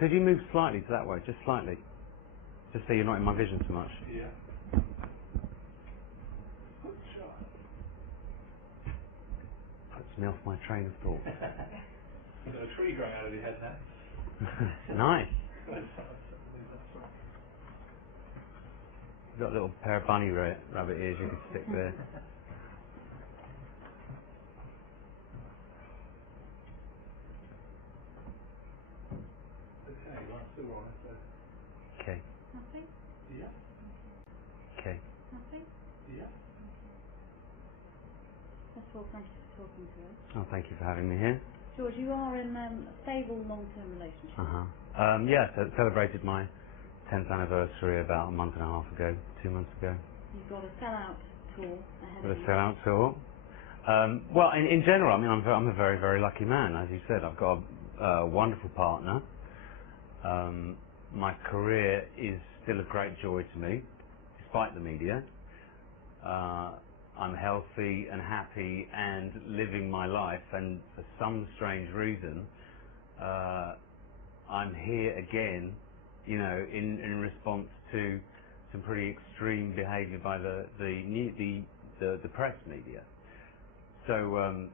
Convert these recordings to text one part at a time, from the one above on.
Could you move slightly to that way, just slightly? Just so you're not in my vision so much. Yeah. Sure. Puts me off my train of thought. You've got a tree growing out of your head now. Nice. You've got a little pair of bunny rabbit ears you can stick there. Okay, well, still right, so. Okay. Happy? Yeah. Okay. Happy? Yeah. First of all, thank you for talking to us. Oh, thank you for having me here. George, you are in a stable long-term relationship. Yeah, so celebrated my 10th anniversary about a month and a half ago, 2 months ago. You've got a sell-out tour ahead With of a you. sell-out tour. Well, in general, I mean, I'm a very, very lucky man. As you said, I've got a wonderful partner. My career is still a great joy to me, despite the media. I'm healthy and happy and living my life, and for some strange reason, I'm here again, you know, in response to some pretty extreme behaviour by the press media. So,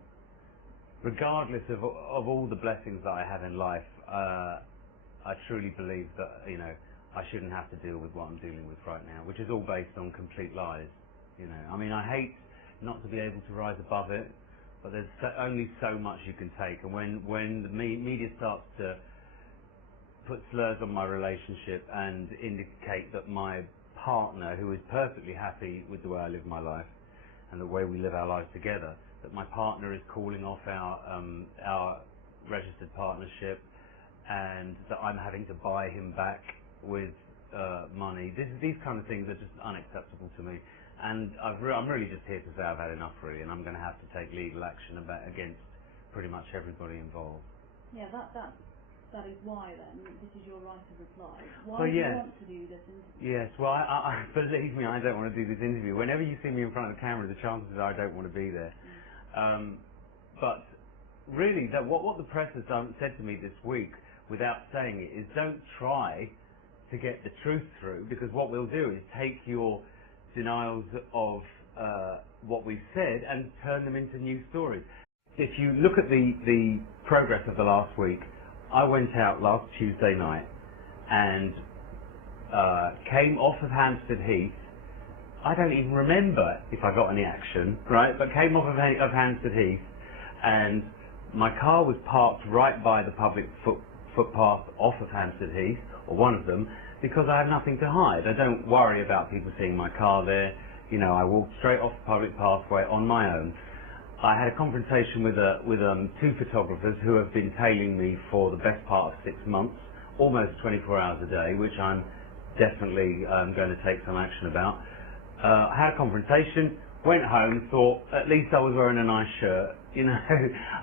regardless of all the blessings that I have in life, I truly believe that, you know, I shouldn't have to deal with what I'm dealing with right now, which is all based on complete lies. You know, I mean, I hate not to be able to rise above it, but there's only so much you can take. And when the media starts to put slurs on my relationship and indicate that my partner, who is perfectly happy with the way I live my life and the way we live our lives together, that my partner is calling off our registered partnership, and that I'm having to buy him back with money. These kind of things are just unacceptable to me, and I'm really just here to say I've had enough, really, and I'm going to have to take legal action against pretty much everybody involved. Yeah, that is why then, this is your right of reply. Why Well, do you yes. want to do this interview? Yes, well, I believe me, I don't want to do this interview. Whenever you see me in front of the camera, the chances are I don't want to be there. But really, what the press has said to me this week, without saying it, is don't try to get the truth through, because what we'll do is take your denials of what we've said and turn them into new stories. If you look at the progress of the last week, I went out last Tuesday night and came off of Hampstead Heath. I don't even remember if I got any action, right? But came off of Hampstead Heath, and my car was parked right by the public footpath off of Hampstead Heath, or one of them, because I have nothing to hide. I don't worry about people seeing my car there. You know, I walked straight off the public pathway on my own. I had a confrontation with two photographers who have been tailing me for the best part of 6 months, almost 24 hours a day, which I'm definitely going to take some action about. I had a confrontation, went home, thought at least I was wearing a nice shirt. You know,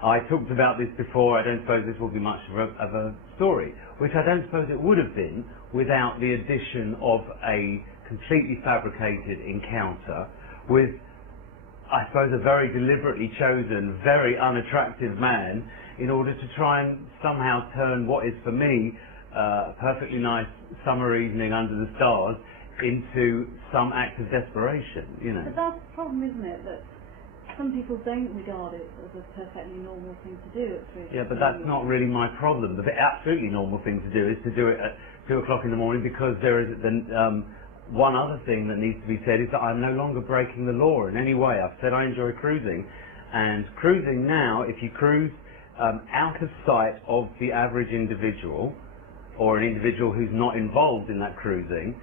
I talked about this before. I don't suppose this will be much of a story, which I don't suppose it would have been without the addition of a completely fabricated encounter with, I suppose, a very deliberately chosen, very unattractive man in order to try and somehow turn what is for me a perfectly nice summer evening under the stars into some act of desperation, you know. But that's the problem, isn't it? That some people don't regard it as a perfectly normal thing to do at 3 o'clock. Yeah, but that's not really my problem. The absolutely normal thing to do is to do it at 2 o'clock in the morning, because there is one other thing that needs to be said is that I'm no longer breaking the law in any way. I've said I enjoy cruising, and cruising now, if you cruise out of sight of the average individual, or an individual who's not involved in that cruising,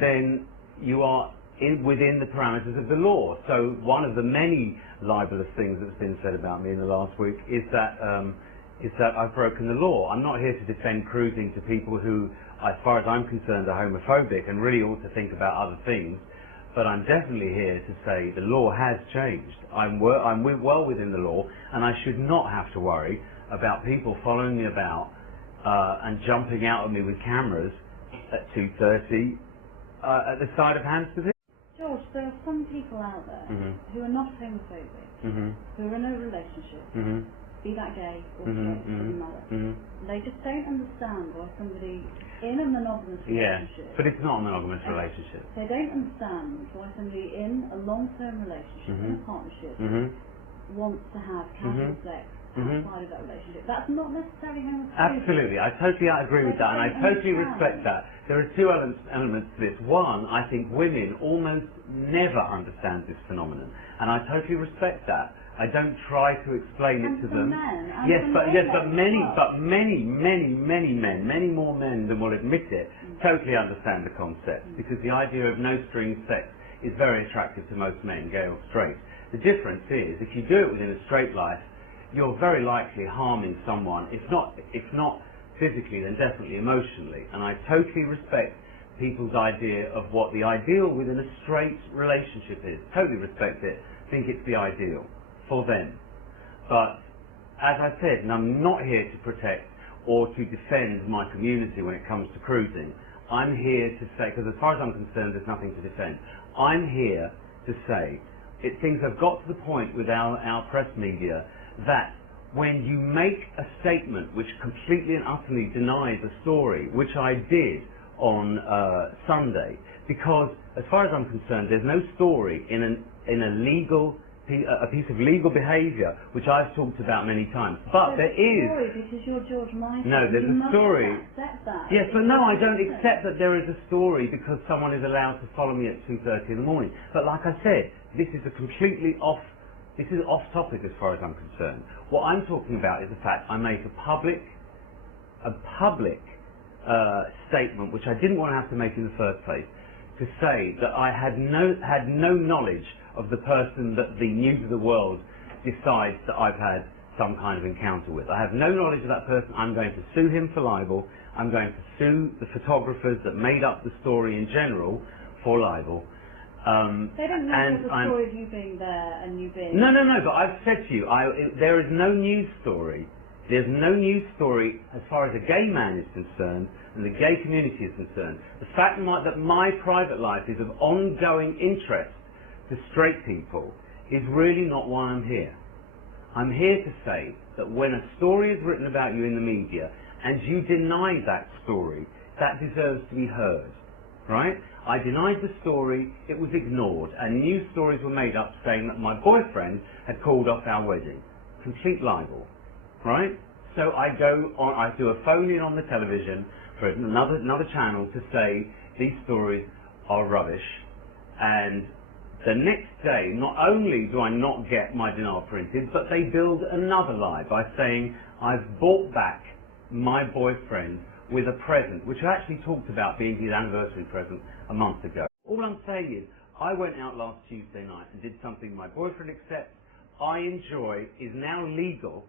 then you are within the parameters of the law. So one of the many libelous things that's been said about me in the last week is that I've broken the law. I'm not here to defend cruising to people who, as far as I'm concerned, are homophobic and really ought to think about other things. But I'm definitely here to say the law has changed. I'm well within the law, and I should not have to worry about people following me about and jumping out at me with cameras at 2:30 at the side of Hampstead. George, there are some people out there who are not homophobic, who are in a relationship, be that gay or straight, doesn't matter. They just don't understand why somebody in a monogamous relationship. But it's not a monogamous relationship. They don't understand why somebody in a long-term relationship, in a partnership, wants to have casual sex outside of that relationship. That's not necessarily homophobic. Absolutely, I totally agree with that, and I totally respect that. There are two elements to this. One, I think women almost never understand this phenomenon, and I totally respect that. I don't try to explain it to them. Yes, but many more men than will admit it, totally understand the concept, because the idea of no strings sex is very attractive to most men, gay or straight. The difference is, if you do it within a straight life, you're very likely harming someone, if not physically, then definitely emotionally. And I totally respect people's idea of what the ideal within a straight relationship is. Totally respect it. Think it's the ideal for them. But as I said, and I'm not here to protect or to defend my community when it comes to cruising. I'm here to say, because as far as I'm concerned, there's nothing to defend. I'm here to say things have got to the point with our press media that when you make a statement which completely and utterly denies a story, which I did on Sunday, because as far as I'm concerned, there's no story in a piece of legal behaviour which I've talked about many times. But there is. Story because you're George Michael. No, there's a story. Accept that. Yes, but no, I don't accept that there is a story because someone is allowed to follow me at 2:30 in the morning. But like I said, this is off topic as far as I'm concerned. What I'm talking about is the fact I make a public statement, which I didn't want to have to make in the first place, to say that I had no knowledge of the person that the News of the World decides that I've had some kind of encounter with. I have no knowledge of that person. I'm going to sue him for libel. I'm going to sue the photographers that made up the story in general for libel. They don't know the story of you being there and you being... No, but I've said to you, there is no news story. There's no news story as far as a gay man is concerned and the gay community is concerned. The fact that my private life is of ongoing interest to straight people is really not why I'm here. I'm here to say that when a story is written about you in the media and you deny that story, that deserves to be heard, right? I denied the story, it was ignored, and news stories were made up saying that my boyfriend had called off our wedding. Complete libel, right? So I do a phone-in on the television for another channel to say these stories are rubbish, and the next day, not only do I not get my denial printed, but they build another lie by saying I've bought back my boyfriend with a present, which I actually talked about being his anniversary present a month ago. All I'm saying is, I went out last Tuesday night and did something my boyfriend accepts, I enjoy, is now legal,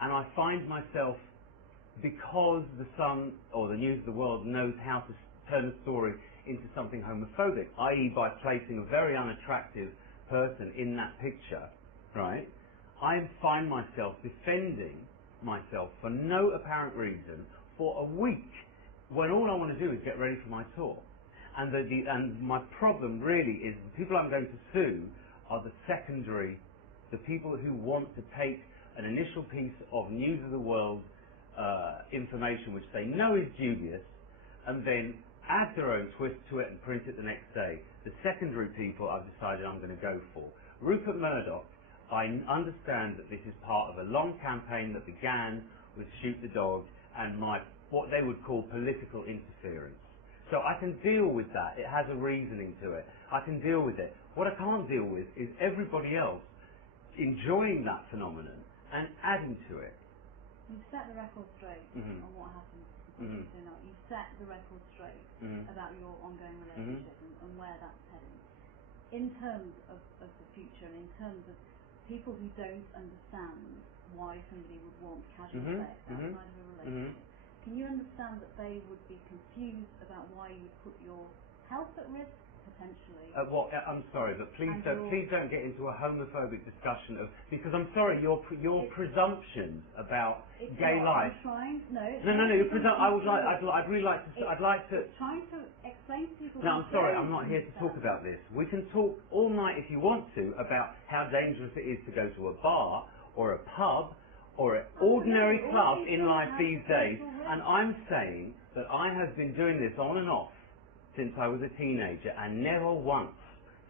and I find myself, because the Sun or the News of the World knows how to turn a story into something homophobic, i.e. by placing a very unattractive person in that picture, right? I find myself defending myself for no apparent reason for a week, when all I want to do is get ready for my tour. And my problem really is the people I'm going to sue are the secondary, the people who want to take an initial piece of News of the World information which they know is dubious and then add their own twist to it and print it the next day. The secondary people I've decided I'm going to go for. Rupert Murdoch, I understand that this is part of a long campaign that began with Shoot the Dog and what they would call political interference. So I can deal with that. It has a reasoning to it. I can deal with it. What I can't deal with is everybody else enjoying that phenomenon and adding to it. You've set the record straight on what happened. You've set the record straight about your ongoing relationship and where that's heading. In terms of the future and in terms of people who don't understand why somebody would want casual sex outside of a relationship, can you understand that they would be confused about why you would put your health at risk, potentially? I'm sorry, but please don't get into a homophobic discussion of, because I'm sorry, your presumptions about gay life. No. I'd really like to. Trying to explain to people. No, I'm sorry, I'm not here to talk about this. We can talk all night if you want to about how dangerous it is to go to a bar or a pub or an ordinary class in life these days, and I'm saying that I have been doing this on and off since I was a teenager and never once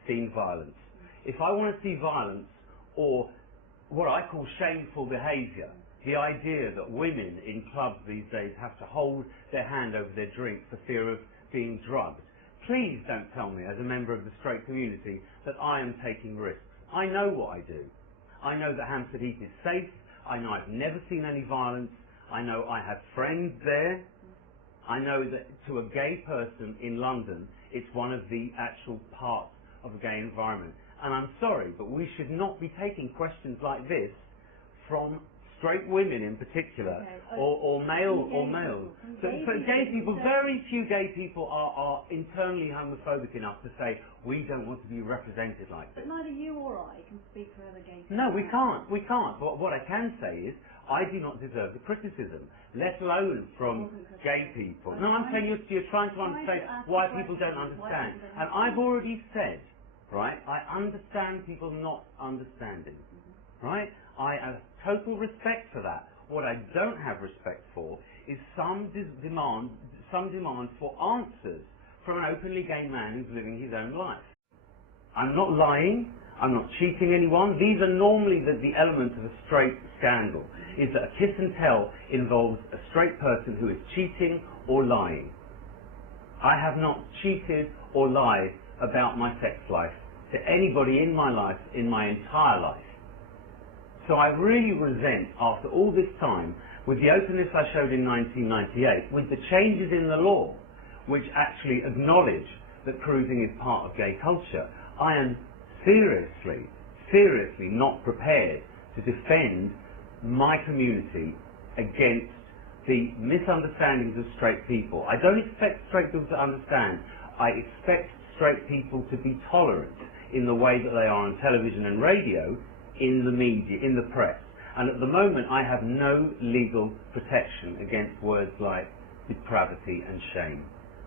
seen violence. If I want to see violence or what I call shameful behaviour, the idea that women in clubs these days have to hold their hand over their drink for fear of being drugged, please don't tell me as a member of the straight community that I am taking risks. I know what I do. I know that Hampstead Heath is safe. I know I've never seen any violence. I know I have friends there. I know that to a gay person in London, it's one of the actual parts of a gay environment. And I'm sorry, but we should not be taking questions like this from straight women in particular, or males. So gay people, very few gay people are internally homophobic enough to say, we don't want to be represented like this. But neither you or I can speak for other gay people. No, we can't. But what I can say is, I do not deserve the criticism, let alone from gay people. No, I'm saying you're trying to understand why people don't understand. And I've already said, right, I understand people not understanding, right? I have total respect for that. What I don't have respect for is some demand for answers from an openly gay man who's living his own life. I'm not lying. I'm not cheating anyone. These are normally the elements of a straight scandal, is that a kiss and tell involves a straight person who is cheating or lying. I have not cheated or lied about my sex life to anybody in my life, in my entire life. So I really resent, after all this time, with the openness I showed in 1998, with the changes in the law, which actually acknowledge that cruising is part of gay culture, I am seriously not prepared to defend my community against the misunderstandings of straight people. I don't expect straight people to understand. I expect straight people to be tolerant in the way that they are on television and radio, in the media, in the press. And at the moment I have no legal protection against words like depravity and shame.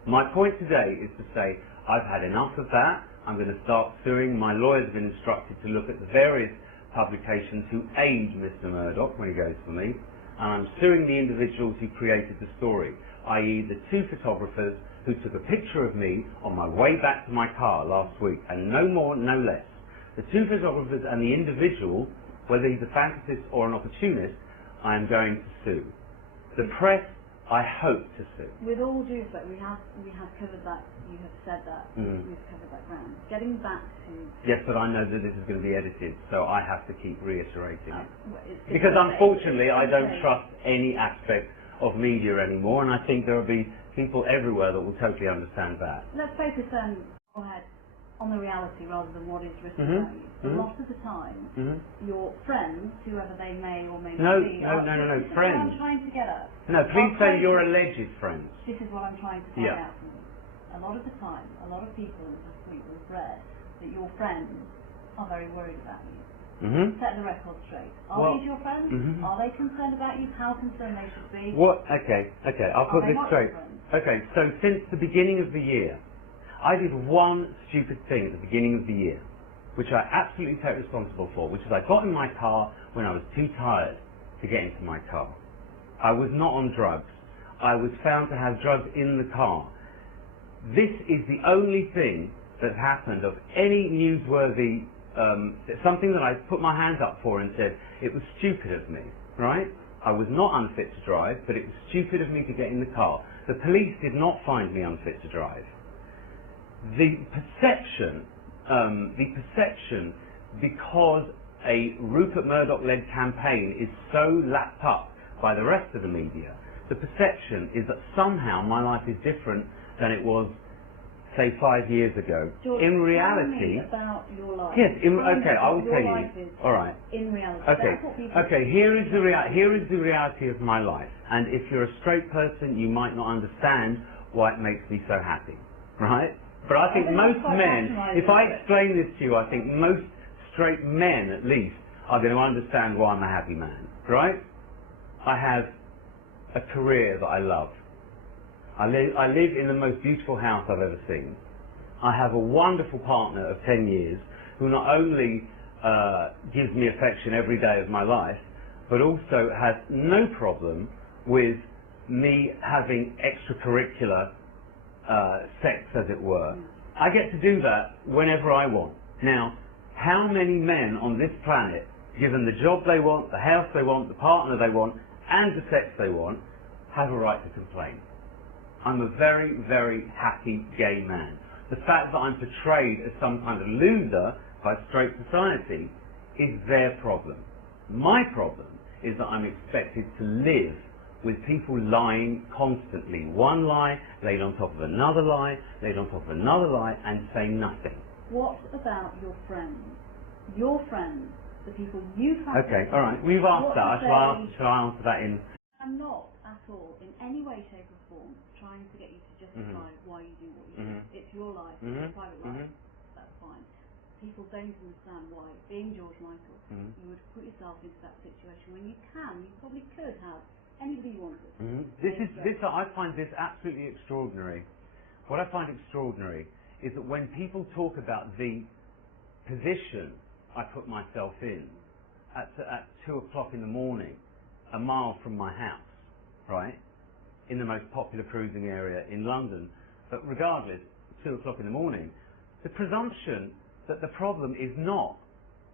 My point today is to say I've had enough of that. I'm going to start suing. My lawyer's been instructed to look at the various publications who aid Mr. Murdoch when he goes for me, and I'm suing the individuals who created the story, i.e. the two photographers who took a picture of me on my way back to my car last week, and no more, no less. The two photographers and the individual, whether he's a fantasist or an opportunist, I am going to sue. The press, I hope to sue. With all due respect, we have covered that. You have said that. We've covered that ground. Getting back to... Yes, but I know that this is going to be edited, so I have to keep reiterating it. Because unfortunately, I don't trust any aspect of media anymore, and I think there will be people everywhere that will totally understand that. Let's focus on the reality rather than what is written about you. A lot of the time, your friends, whoever they may or may not be... No, friends. This is what I'm trying to get at. No, please say your alleged friends. This is what I'm trying to find out from you. A lot of the time, a lot of people in this week will have read that your friends are very worried about you. Set the record straight. Are these your friends? Are they concerned about you? How concerned they should be? Okay, I'll put this straight. Okay, so since the beginning of the year, I did one stupid thing at the beginning of the year, which I absolutely take responsible for, which is I got in my car when I was too tired to get into my car. I was not on drugs. I was found to have drugs in the car. This is the only thing that happened of any newsworthy, something that I put my hands up for and said, it was stupid of me, right? I was not unfit to drive, but it was stupid of me to get in the car. The police did not find me unfit to drive. The perception, because a Rupert Murdoch-led campaign is so lapped up by the rest of the media, the perception is that somehow my life is different than it was, say, 5 years ago. George, in reality, tell me about your life. yes. Okay, I will tell you. All right. In reality. Okay. Here is the reality of my life. And if you're a straight person, you might not understand why it makes me so happy, right? But I think most men, if I explain this to you, I think most straight men, at least, are going to understand why I'm a happy man, right? I have a career that I love. I live in the most beautiful house I've ever seen. I have a wonderful partner of 10 years who not only gives me affection every day of my life, but also has no problem with me having extracurricular sex, as it were. I get to do that whenever I want. Now, how many men on this planet, given the job they want, the house they want, the partner they want, and the sex they want, have a right to complain? I'm a very, very happy gay man. The fact that I'm portrayed as some kind of loser by straight society is their problem. My problem is that I'm expected to live with people lying constantly. One lie laid on top of another lie, laid on top of another lie, and say nothing. What about your friends? Your friends, the people you've had... Okay, all right, we've asked that. Shall I answer that in... I'm not at all, in any way, shape or form, trying to get you to justify why you do what you do. It's your life, it's your private life, that's fine. People don't understand why, being George Michael, you would put yourself into that situation when you probably could have anybody you wanted. I find this absolutely extraordinary. What I find extraordinary is that when people talk about the position I put myself in at 2 o'clock in the morning, a mile from my house, right, in the most popular cruising area in London, but regardless, 2 o'clock in the morning, the presumption that the problem is not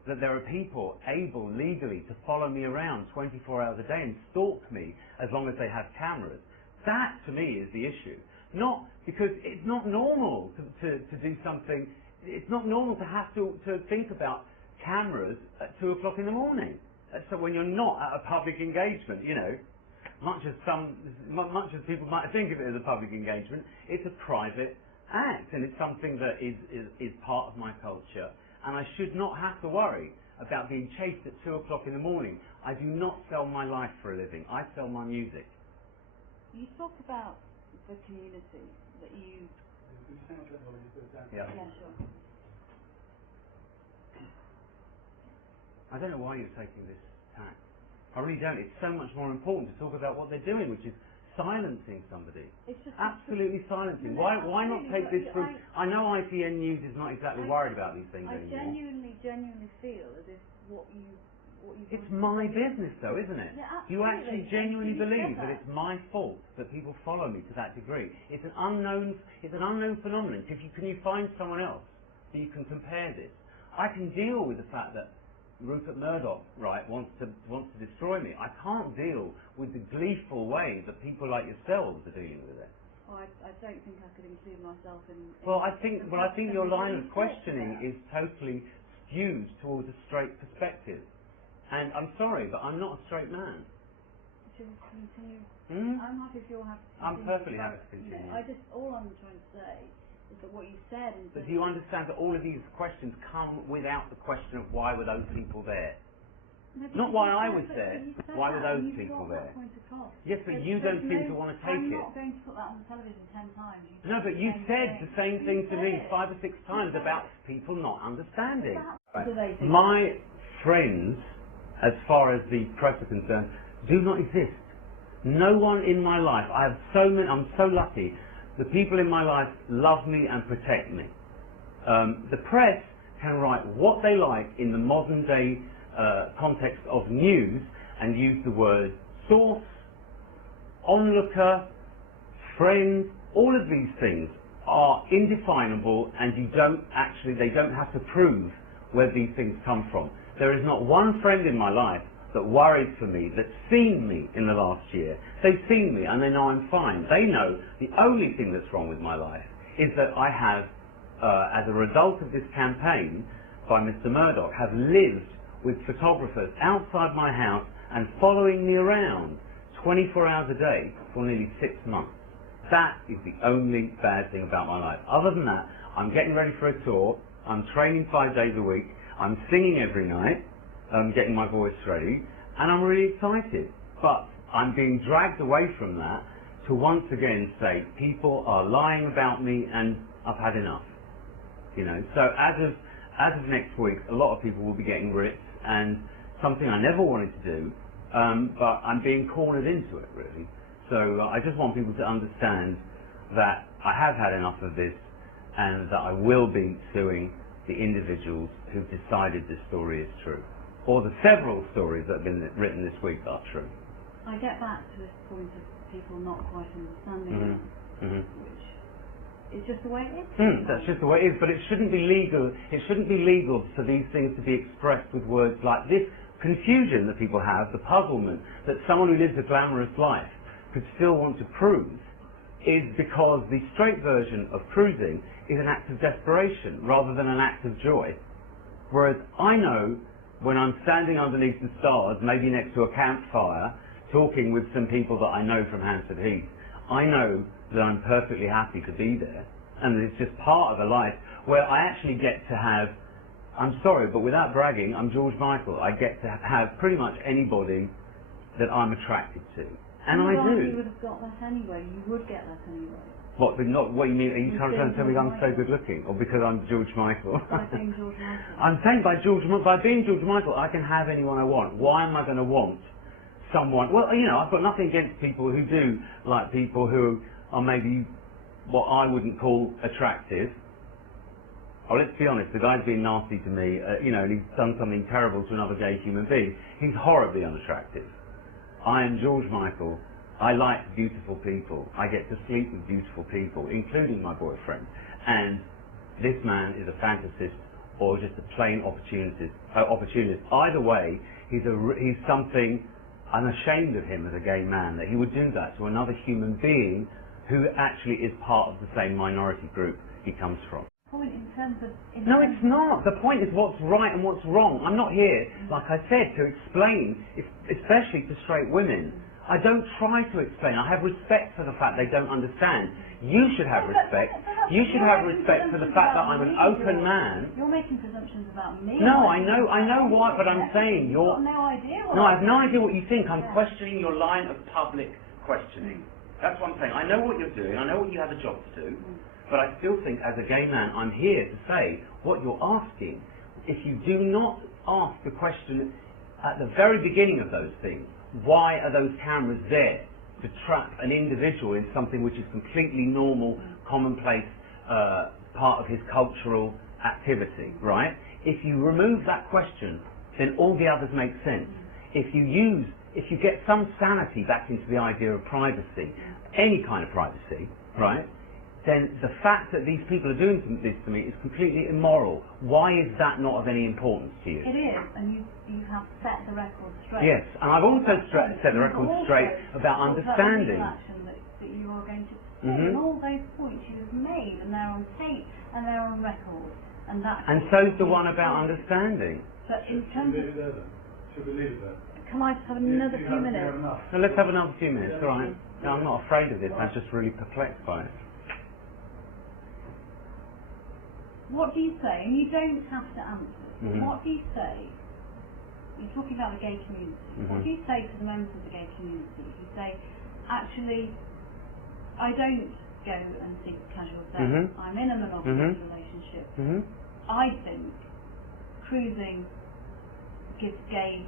that there are people able legally to follow me around 24 hours a day and stalk me as long as they have cameras. That, to me, is the issue. Not because it's not normal to do something, it's not normal to have to think about cameras at 2 o'clock in the morning. So when you're not at a public engagement, you know, much as people might think of it as a public engagement, it's a private act, and it's something that is part of my culture, and I should not have to worry about being chased at 2 o'clock in the morning. I do not sell my life for a living. I sell my music. You talk about the community that you... Yeah. Yeah, sure. I don't know why you're taking this tack. I really don't. It's so much more important to talk about what they're doing, which is silencing somebody. It's just absolutely silencing. No, Why not take this through? I know ITN News is not exactly worried about these things anymore. I genuinely feel as if what you It's my business, though, isn't it? Yeah, absolutely. You actually genuinely You believe said that it's my fault that people follow me to that degree. It's an unknown phenomenon. Can you find someone else that you can compare this? I can deal with the fact that Rupert Murdoch, right, wants to destroy me. I can't deal with the gleeful way that people like yourselves are dealing with it. Oh, I don't think I could include myself in... Well, I think your line of questioning is totally skewed towards a straight perspective. And I'm sorry, but I'm not a straight man. Should we continue? I'm happy if you're happy to continue. I'm perfectly happy to continue. All I'm trying to say is that what you said... But do you understand that all of these questions come without the question of why were those people there? No, not why I was there, why were those people there? Yes, but you don't seem to want to take it. I'm not going to put that on television 10 times. No, but you said the same thing to me 5 or 6 times about people not understanding. Right. My friends, as far as the press are concerned, do not exist. No one in my life, I'm so lucky, the people in my life love me and protect me. The press can write what they like in the modern day context of news and use the word source, onlooker, friend. All of these things are indefinable, and they don't have to prove where these things come from. There is not one friend in my life that worries for me, that's seen me in the last year. They've seen me and they know I'm fine. They know the only thing that's wrong with my life is that I have, as a result of this campaign by Mr. Murdoch, have lived with photographers outside my house and following me around 24 hours a day for nearly 6 months. That is the only bad thing about my life. Other than that, I'm getting ready for a tour, I'm training 5 days a week, I'm singing every night, I'm getting my voice ready, and I'm really excited. But I'm being dragged away from that to once again say, people are lying about me and I've had enough. You know, so as of next week, a lot of people will be getting ripped, and something I never wanted to do, but I'm being cornered into it, really. So I just want people to understand that I have had enough of this, and that I will be suing the individuals who've decided this story is true. or the several stories that have been written this week are true. I get back to this point of people not quite understanding which is just the way it is. That's just the way it is, but it shouldn't be legal. It shouldn't be legal for these things to be expressed with words like this. Confusion that people have, the puzzlement that someone who lives a glamorous life could still want to cruise, is because the straight version of cruising is an act of desperation rather than an act of joy. Whereas I know when I'm standing underneath the stars, maybe next to a campfire, talking with some people that I know from Hampstead Heath, I know that I'm perfectly happy to be there, and it's just part of a life where I actually get to have, I'm sorry, but without bragging, I'm George Michael. I get to have pretty much anybody that I'm attracted to. And I do. You would have got that anyway. You would get that anyway. What? But not what you mean? Are you trying to tell me I'm so good looking, or because I'm George Michael? By being George Michael. I'm saying by being George Michael, I can have anyone I want. Why am I going to want someone? Well, you know, I've got nothing against people who do like people who are maybe what I wouldn't call attractive. Oh, let's be honest. The guy's been nasty to me. You know, and he's done something terrible to another gay human being. He's horribly unattractive. I am George Michael. I like beautiful people. I get to sleep with beautiful people, including my boyfriend. And this man is a fantasist or just a plain opportunist. Either way, he's something. I'm ashamed of him as a gay man, that he would do that to another human being who actually is part of the same minority group he comes from. No, it's not. The point is what's right and what's wrong. I'm not here, like I said, to explain, especially to straight women. I don't try to explain. I have respect for the fact they don't understand. You should have respect. You should have respect for the fact that I'm an open man. You're making presumptions about me. No, I know what, but I'm saying you're... I've got no idea what No, I have no idea what you think. I'm questioning your line of public questioning. That's what I'm saying. I know what you're doing. I know what you have a job to do. But I still think, as a gay man, I'm here to say what you're asking. If you do not ask the question at the very beginning of those things, why are those cameras there? To trap an individual in something which is completely normal, commonplace, part of his cultural activity, right? If you remove that question, then all the others make sense. If you get some sanity back into the idea of privacy, any kind of privacy, right? Then the fact that these people are doing this to me is completely immoral. Why is that not of any importance to you? It is, and you have set the record straight. Yes, and I've also set the record straight about understanding. That you are going to pursue, and all those points you have made, and they're on tape, and they're on record, and that. And so's the one about understanding. But in terms of, Should we leave it there? can I just have another few minutes? So let's have another few minutes, all right? No, I'm not afraid of this. I'm just really perplexed by it. What do you say? And you don't have to answer. What do you say? You're talking about the gay community. What do you say to the members of the gay community? You say, actually, I don't go and seek casual sex. I'm in a monogamous relationship. I think cruising gives gay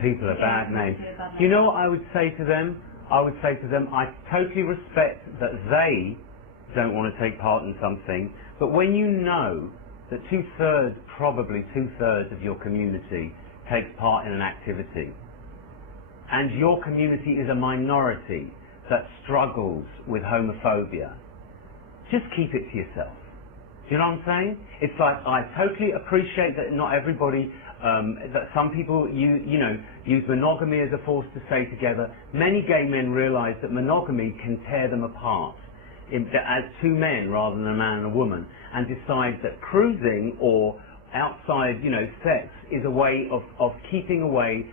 people a bad name. You know what I would say to them? I would say to them, I totally respect that they don't want to take part in something, but when you know that probably two-thirds of your community takes part in an activity, and your community is a minority that struggles with homophobia, just keep it to yourself. Do you know what I'm saying? It's like, I totally appreciate that not everybody, that some people use monogamy as a force to stay together. Many gay men realise that monogamy can tear them apart as two men rather than a man and a woman, and decide that cruising or outside, sex is a way of keeping away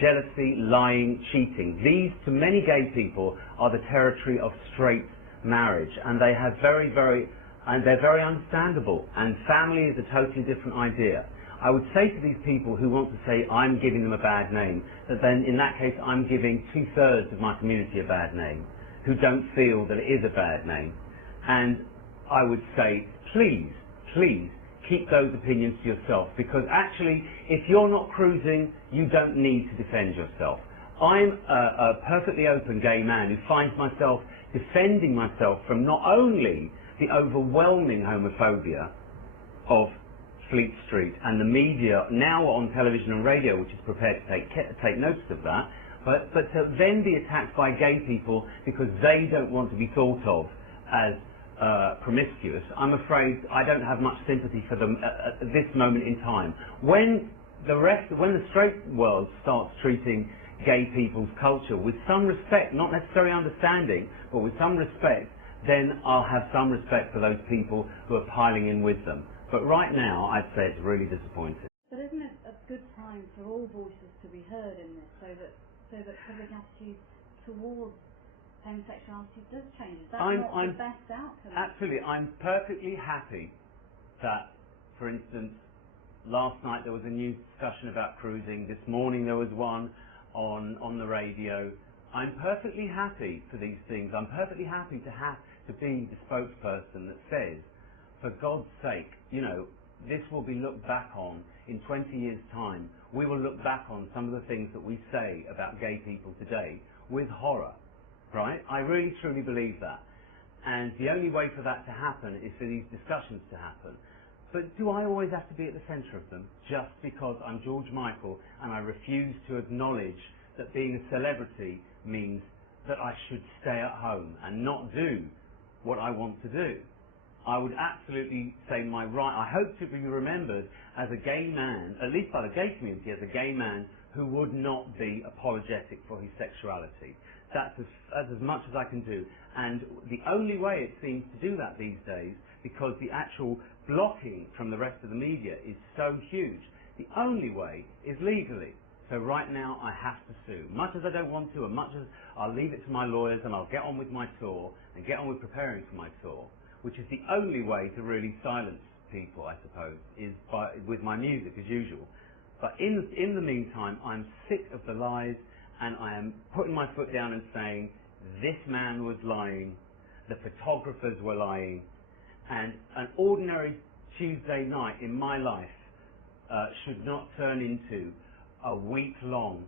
jealousy, lying, cheating. These, to many gay people, are the territory of straight marriage, and they have and they're very understandable, and family is a totally different idea. I would say to these people who want to say I'm giving them a bad name, that then in that case I'm giving two-thirds of my community a bad name, who don't feel that it is a bad name. And I would say, please, please, keep those opinions to yourself, because actually, if you're not cruising, you don't need to defend yourself. I'm a perfectly open gay man who finds myself defending myself from not only the overwhelming homophobia of Fleet Street, and the media now on television and radio, which is prepared to take notice of that, but to then be attacked by gay people because they don't want to be thought of as promiscuous, I'm afraid I don't have much sympathy for them at this moment in time. When the straight world starts treating gay people's culture with some respect, not necessarily understanding, but with some respect, then I'll have some respect for those people who are piling in with them. But right now, I'd say it's really disappointing. But isn't it a good time for all voices to be heard in this, so that public attitude towards homosexuality does change? Is that not the best outcome? Absolutely. I'm perfectly happy that, for instance, last night there was a news discussion about cruising. This morning there was one on the radio. I'm perfectly happy for these things. I'm perfectly happy to be the spokesperson that says, for God's sake, you know, this will be looked back on in 20 years' time. We will look back on some of the things that we say about gay people today with horror, right? I really truly believe that. And the only way for that to happen is for these discussions to happen. But do I always have to be at the centre of them just because I'm George Michael and I refuse to acknowledge that being a celebrity means that I should stay at home and not do what I want to do? I would absolutely say my right. I hope to be remembered as a gay man, at least by the gay community, as a gay man who would not be apologetic for his sexuality. That's as much as I can do. And the only way it seems to do that these days, because the actual blocking from the rest of the media is so huge, the only way is legally. So right now I have to sue. Much as I don't want to, and much as I'll leave it to my lawyers and I'll get on with my tour and get on with preparing for my tour, which is the only way to really silence people, I suppose, is with my music as usual. But in the meantime, I'm sick of the lies, and I am putting my foot down and saying, this man was lying, the photographers were lying, and an ordinary Tuesday night in my life should not turn into a week-long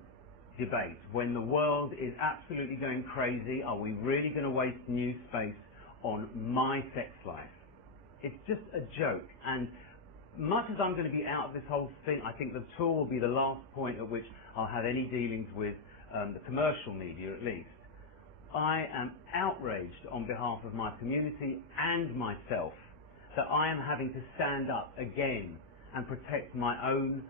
debate when the world is absolutely going crazy. Are we really going to waste news space on my sex life? It's just a joke. And much as I'm going to be out of this whole thing, I think the tour will be the last point at which I'll have any dealings with the commercial media, at least. I am outraged on behalf of my community and myself that I am having to stand up again and protect my own,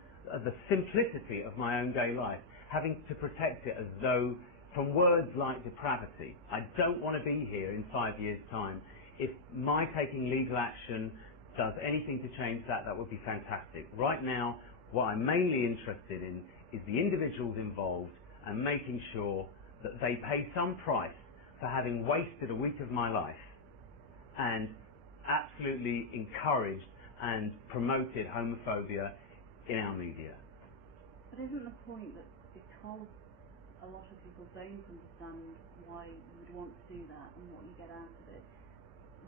the simplicity of my own gay life, having to protect it as though from words like depravity. I don't want to be here in 5 years' time. If my taking legal action does anything to change that, that would be fantastic. Right now, what I'm mainly interested in is the individuals involved and making sure that they pay some price for having wasted a week of my life and absolutely encouraged and promoted homophobia in our media. But isn't the point that because a lot of people don't understand why you would want to do that and what you get out of it,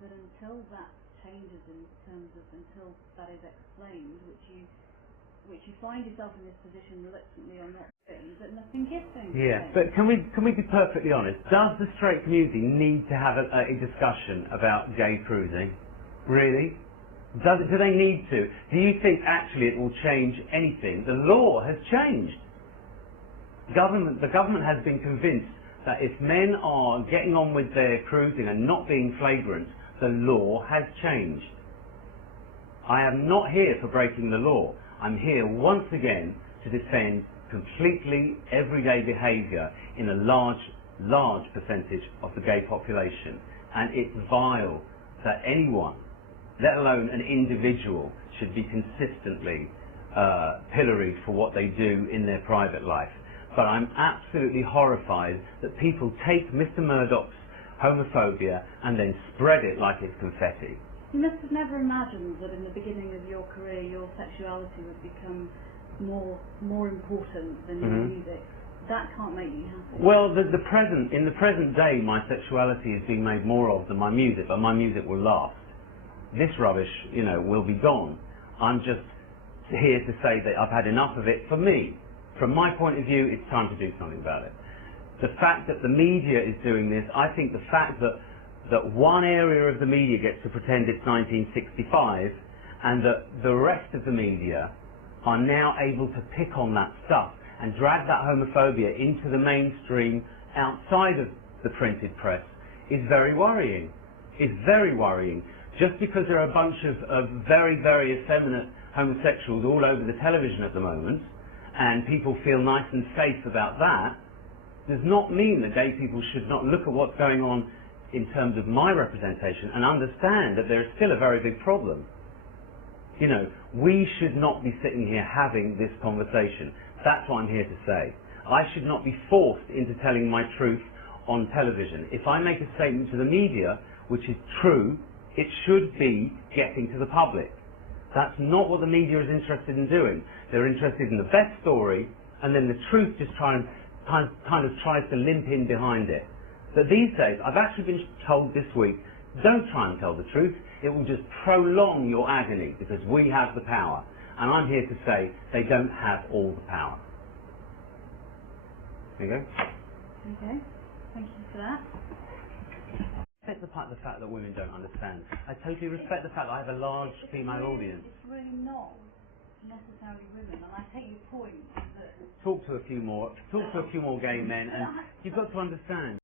that until that changes in terms of, until that is explained, which you find yourself in this position reluctantly or not doing, that nothing is going to change. But can we be perfectly honest? Does the straight community need to have a discussion about gay cruising? Really? Do they need to? Do you think actually it will change anything? The law has changed. The government has been convinced that if men are getting on with their cruising and not being flagrant, the law has changed. I am not here for breaking the law. I'm here once again to defend completely everyday behaviour in a large percentage of the gay population. And it's vile that anyone, let alone an individual, should be consistently pilloried for what they do in their private life. But I'm absolutely horrified that people take Mr. Murdoch's homophobia and then spread it like it's confetti. You must have never imagined that in the beginning of your career your sexuality would become more important than your music. That can't make you happy. Well, in the present day, my sexuality is being made more of than my music, but my music will last. This rubbish, you know, will be gone. I'm just here to say that I've had enough of it for me. From my point of view, it's time to do something about it. The fact that the media is doing this, I think the fact that one area of the media gets to pretend it's 1965 and that the rest of the media are now able to pick on that stuff and drag that homophobia into the mainstream outside of the printed press is very worrying. It's very worrying. Just because there are a bunch of very, very effeminate homosexuals all over the television at the moment, and people feel nice and safe about that, does not mean that gay people should not look at what's going on in terms of my representation and understand that there is still a very big problem. You know, we should not be sitting here having this conversation. That's what I'm here to say. I should not be forced into telling my truth on television. If I make a statement to the media, which is true, it should be getting to the public. That's not what the media is interested in doing. They're interested in the best story, and then the truth just kind of tries to limp in behind it. But these days, I've actually been told this week, don't try and tell the truth. It will just prolong your agony because we have the power. And I'm here to say they don't have all the power. There you go. Okay, thank you for that. I respect the fact that women don't understand. I totally respect the fact that I have a large female audience. It's really not necessarily women, and I take your point that... Talk to a few more gay men, and you've got to understand.